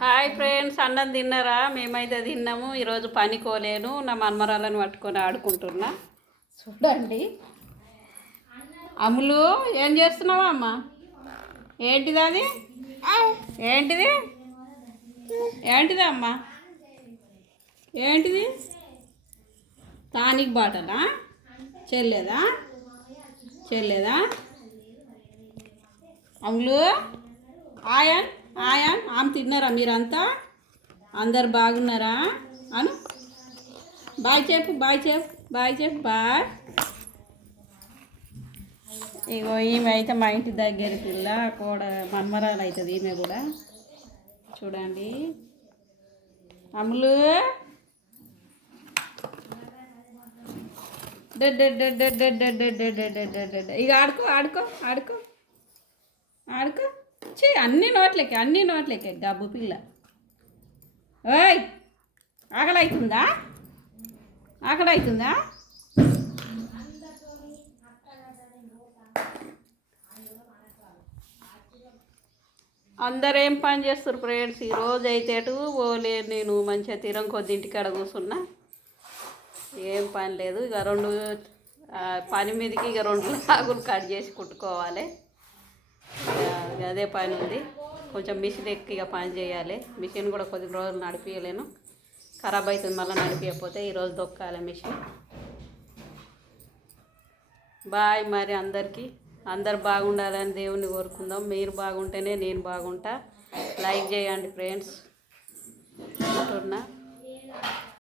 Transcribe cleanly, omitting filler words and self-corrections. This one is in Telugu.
హాయ్ ఫ్రెండ్స్, అన్నం తిన్నారా? మేమైతే తిన్నాము. ఈరోజు పనికోలేను, నా మన్మరాలను పట్టుకొని ఆడుకుంటున్నా. చూడండి. అమ్ములు, ఏం చేస్తున్నావా అమ్మ? ఏంటిది అది? ఏంటిది? ఏంటిది అమ్మ? ఏంటిది? టానిక్ బాటలా? చెల్లేదా? చెల్లేదా? అమ్ములు, ఆయన్ ఆయన్ ఆమె తిన్నారా మీరంతా? అందరు బాగున్నారా? అను, బాయ్ చెప్పు, బాయ్ చెప్పు, బాయ్ చెప్పు, బాయ్. ఇగో ఈమె అయితే మా ఇంటి దగ్గర పిల్ల కూడా మన్మరాలు అవుతుంది. ఈమె కూడా చూడండి. అమ్ములు, ఇక ఆడుకో ఆడుకో ఆడుకో ఆడుకో. అన్ని నోట్లకి గబ్బు పిల్ల. ఓయ్, ఆకలి అవుతుందా? ఆకలి అవుతుందా? అందరు ఏం పని చేస్తారు ఫ్రెండ్స్? ఈరోజు అయితే ఎటు పోలేదు. నేను మంచిగా తీరం కొద్ది ఇంటికాడ కూర్చున్నా. ఏం పని లేదు. ఇక పని మీదకి ఇక 2 లాగులు కట్ చేసి కుట్టుకోవాలి. ఇక అదే పని ఉంది. కొంచెం మిషన్ ఎక్కి ఇక పని చేయాలి. మిషన్ కూడా కొద్ది రోజులు నడిపించలేను, ఖరాబ్ అవుతుంది. మళ్ళీ నడిపించకపోతే ఈరోజు దొక్కాలి మిషన్. బాయ్. మరి అందరు బాగుండాలని దేవుణ్ణి కోరుకుందాం. మీరు బాగుంటేనే నేను బాగుంటా. లైక్ చేయండి ఫ్రెండ్స్ అంటున్నా.